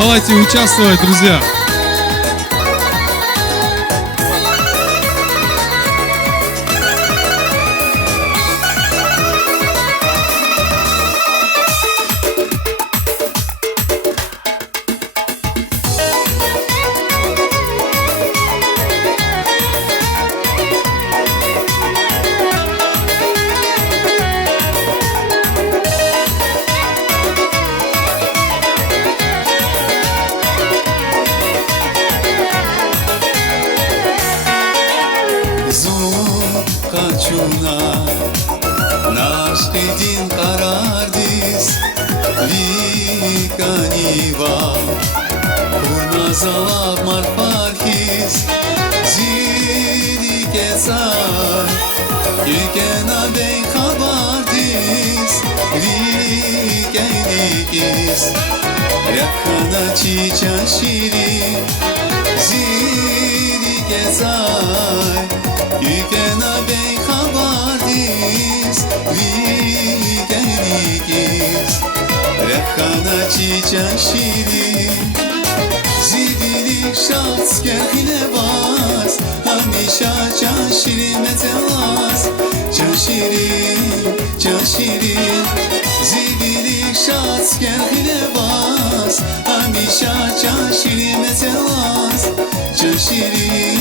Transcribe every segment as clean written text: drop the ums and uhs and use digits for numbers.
Давайте участвовать, друзья. Наш един карардис Виканива Курназалав марфархис Зиди кезар Yükena bey habardis Rikeydikis Yakana çiçen şiri Zidi gezay Yükena bey habardis Rikeydikis Yakana çiçen şiri Zidilik şats kerhine bas Hamişa can şirin metelas Can şirin Zidilik şats kerhine bas Hamişa can şirin metelas Can şirin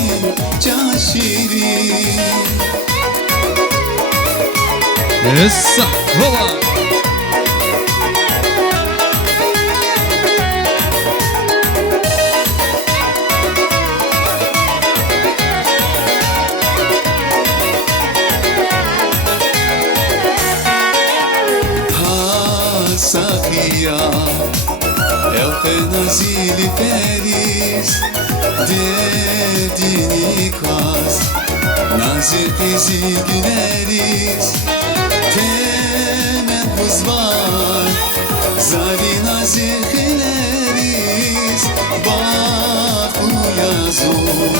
Essa, vamos lá. Sakia El penazili feris Derdini kas Nazir izi güneriz Temen huzvar Zali nazir hileriz Bahu yazur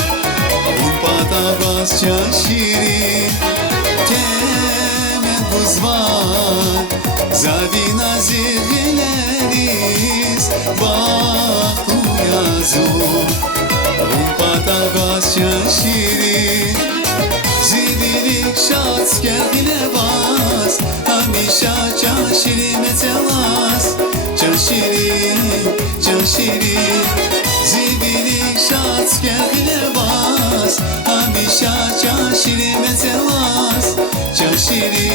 Umpada bas çaşiri Temen huzvar Zadi nazirleriz Bahu yazur Umpada bas çaşiri Zidilik şats kerhine bas Hamişa çaşiri metelas Çaşiri Zidilik şats kerhine bas Hamişa çaşiri metelas Çaşiri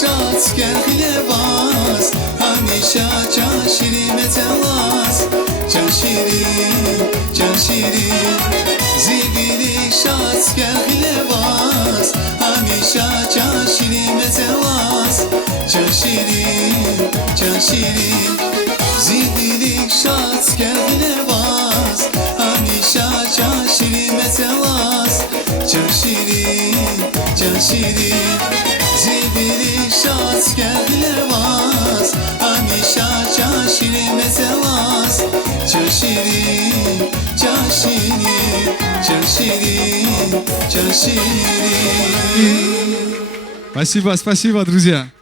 Şats kerhine bas Hamişa çaşiri metelas Çaşiri Zidilik şats kerhine bas Hamişa çaşiri metelas Çaşiri Zidilik şats kerhine bas Hamişa çaşiri metelas Çaşiri Zidilik şats kerhine bas Hamişa çaşiri metelas Çaşiri Спасибо, спасибо, друзья.